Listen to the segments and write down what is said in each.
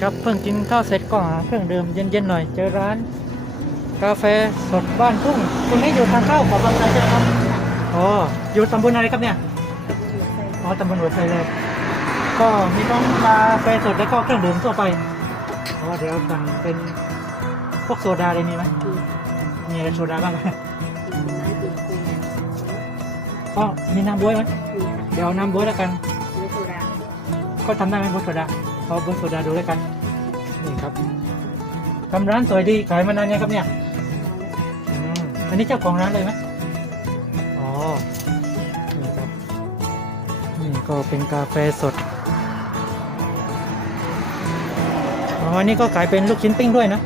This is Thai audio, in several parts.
ครับเพิ่งกินข้าวเสร็จก็หาเครื่องดื่มเย็นๆหน่อยเจอร้าน กาแฟสดบ้านทุ่งตรงนี้อยู่ทางเข้าของบางไทรใช่ไหมครับอ๋ออยู่ตำบลอะไรครับเนี่ยอ๋อตำบลหัวไชเลยก็มีทั้งกาแฟสดแล้วก็เครื่องดื่มทั่วไปอ๋อเดี๋ยวสั่งเป็นพวกโซดาอะไรมีไหมมีอะไรโซดาบ้างไหมก็มีน้ำบ๊วยไหมเดี๋ยวเอาน้ำบ๊วยแล้วกันก็ทำได้ไหมบนโซดา เอาบนโซดาดูแล้วกัน นี่ครับทำร้านสวยดีขายมานานยังครับเนี่ยอืมอันนี้เจ้าของร้านเลยไหมอ๋อ นี่ครับ นี่ก็เป็นกาแฟสดอ๋ออันนี้ก็ขายเป็นลูกชิ้นปิ้งด้วยนะ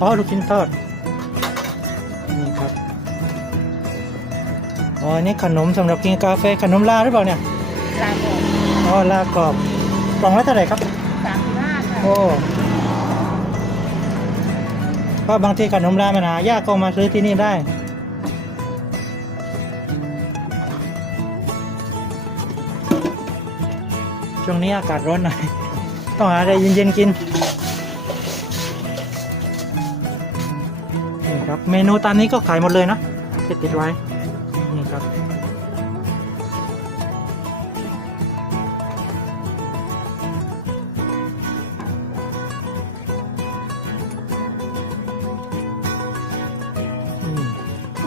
อ๋อ ลูกชิ้นทอด นี่ครับ อ๋ออันนี้ขนมสำหรับกินกาแฟขนมลาหรือเปล่าเนี่ยอ๋อ ลากรอบ กล่องละเท่าไหร่ครับโอ้ก็บางทีขนมรามมันหายากก็มาซื้อที่นี่ได้ ช่วงนี้อากาศร้อนหน่อยต้องหาอะไรเย็นๆกินนี่ครับเมนูตามนี้ก็ขายหมดเลยนะติดติดๆไว้นี่ครับ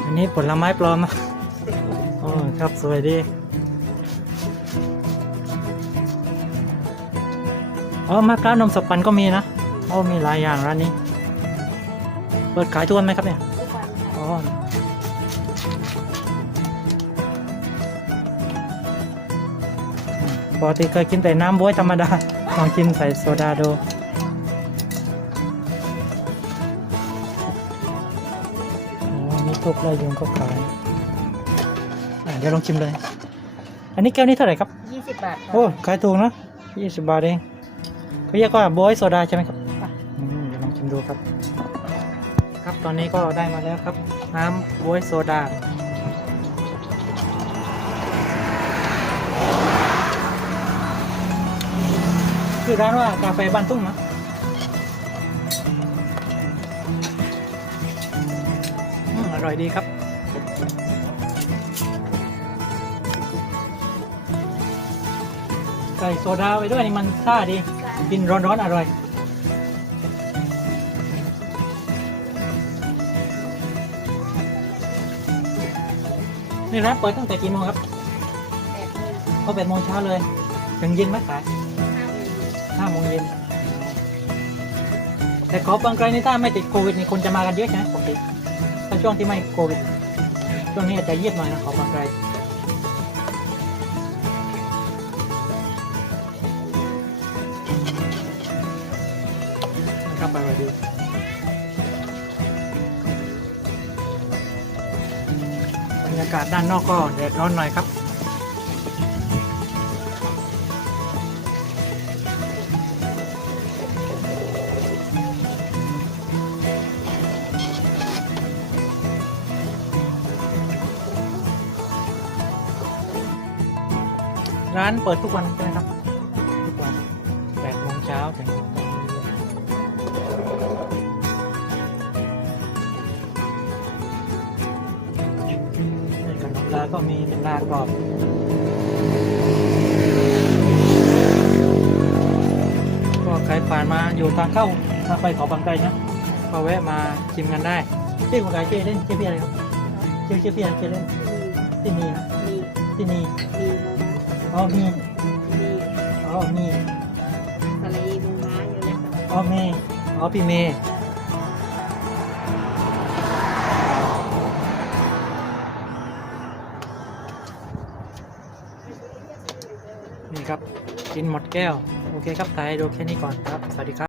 อันนี้ผลไม้ปลอมโอ้ครับสวยดีอ๋อมะพร้าวนมสดปันก็มีนะโอ้มีหลายอย่างร้านนี้ เปิดขายทุกวันไหมครับเนี่ยอ๋อปกติเคยกินแต่น้ำบ๊วยธรรมดาลองกินใส่โซดาดู อ๋อมีทุกไรยุงก็ขายอะเดี๋ยวลองชิมเลย อันนี้แก้วนี้เท่าไหร่ครับ ยี่สิบบาทโอ้ขายถูกนะยี่สิบบาทเองเขาเรียกว่าโบอยโซดาใช่ไหมครับค่ะอืมเดี๋ยวลองชิมดูครับ ครับตอนนี้ก็ได้มาแล้วครับ น้ำโบอยโซดาคือร้านว่ากาแฟบ้านทุ่งนะ ร่อยดีครับ ใส่โซดาไปด้วยนี่มันซ่าดี กินร้อนๆอร่อยนี่ร้านเปิดตั้งแต่กี่โมงครับก็แปดโมงเช้าเลย ถึงเย็นไหมขายห้าโมงเย็น แต่ขอบางไกลนี่ถ้าไม่ติดโควิดนี่คนจะมากันเยอะใช่ไหมปกติถ้าช่วงที่ไม่โควิด ช่วงนี้อาจจะเยียบหน่อยนะขอบางไกลนะครับไปดีบรรยากาศด้านนอกก็แดดร้อนหน่อยครับ ร้านเปิดทุกวันใช่ไหมครับ ทุกวันแปดโมงเช้าถึงนเย็นนี่ขนมลาก็มีเป็นลากรอบก็ใครผ่านมาอยู่ทางเข้าทางไปเขาบางไกรนะก็แวะมาชิมกันได้ชื่อของใครชื่อเล่นชื่อพี่อะไรครับชื่อชื่อพี่อะไรชื่อเล่นที่นี่นะที่นี่ อ๋อมีมีอ๋อมีทะเลมูม้าอยู่แล้วอ๋อเมย์อ๋อพี่เมย์นี่ครับ กินหมดแก้ว โอเคครับถ่ายให้ดูแค่นี้ก่อนครับ สวัสดีครับ